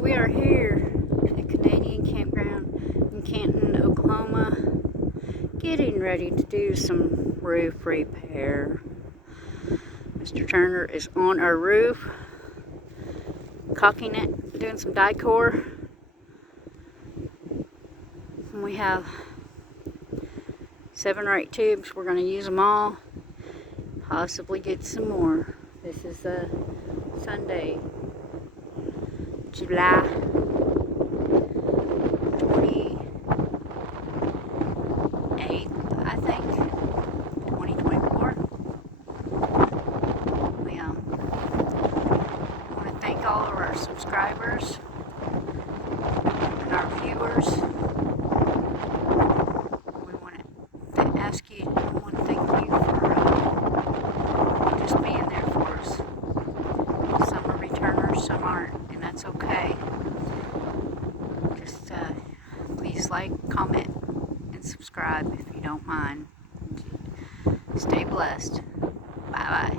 We are here at Canadian Campground in Canton, Oklahoma, getting ready to do some roof repair. Mr. Turner is on our roof, caulking it, doing some decor. And we have 7 or 8 tubes. We're going to use them all, possibly get some more. This is Sunday, July 28th, I think, 2024. We want to thank all of our subscribers and our viewers. We want to thank you for just being there for us. Some are returners, some aren't, and that's okay. Just please like, comment, and subscribe if you don't mind. Stay blessed. Bye-bye.